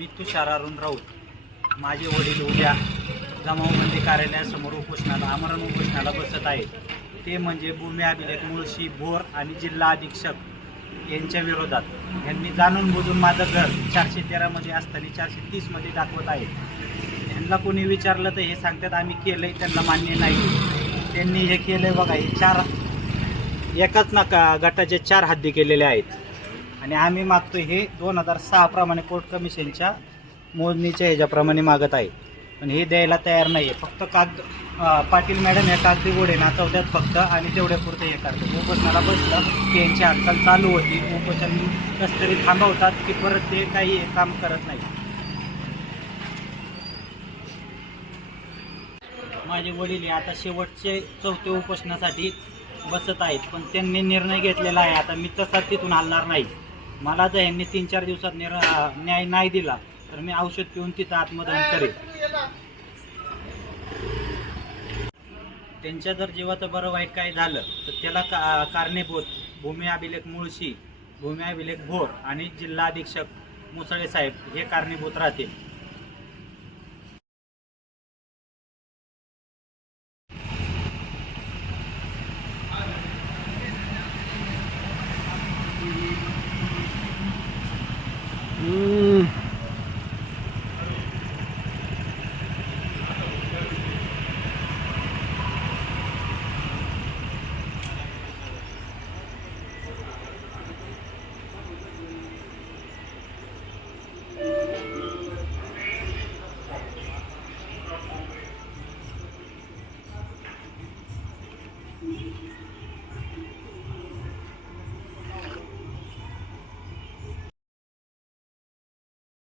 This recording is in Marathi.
मी तुषार अरुण राऊत, माझे वडील उद्या जमावबंदी कार्यालयासमोर आमरण उपोषणाला बसत आहेत. ते म्हणजे भूमी अभिलेख मुळशी भोर आणि जिल्हा अधीक्षक यांच्या विरोधात. यांनी जाणून बुजून माझं घर 413 मध्ये असताना 430 मध्ये दाखवत आहेत. यांना कोणी विचारलं तर हे सांगतात आम्ही केलंय, त्यांना मान्य नाही. त्यांनी हे केलंय बघा, हे एकाच गटाचे 4 हद्दी केलेले आहेत. आणि आम्ही मागतो हे 2006 प्रमाणे कोर्ट कमिशनच्या मोजणीच्या ह्याच्याप्रमाणे मागत आहे, पण हे द्यायला तयार नाही आहे. फक्त पाटील मॅडम हे कागदी गोडे नाचवतात फक्त, आणि तेवढ्या पुरते हे करतात. उपोषणाला बसलं की यांची हालचाल चालू होती, उपोषण कसं तरी थांबवतात की परत ते काही काम करत नाही. माझे वडील हे आता शेवटचे 4थ्या उपोषणासाठी बसत आहेत, पण त्यांनी निर्णय घेतलेला आहे. आता मी तसा तिथून हलणार नाही. मला जर यांनी 3-4 दिवसात न्याय नाही दिला तर मी औषध पिऊन तिथं आत्मदहन करेन. त्यांच्या जर जीवाचं बरं वाईट काय झालं तर त्याला कारणीभूत भूमी अभिलेख मुळशी, भूमी अभिलेख भोर आणि जिल्हा अधीक्षक मुसळे साहेब हे कारणीभूत राहतील.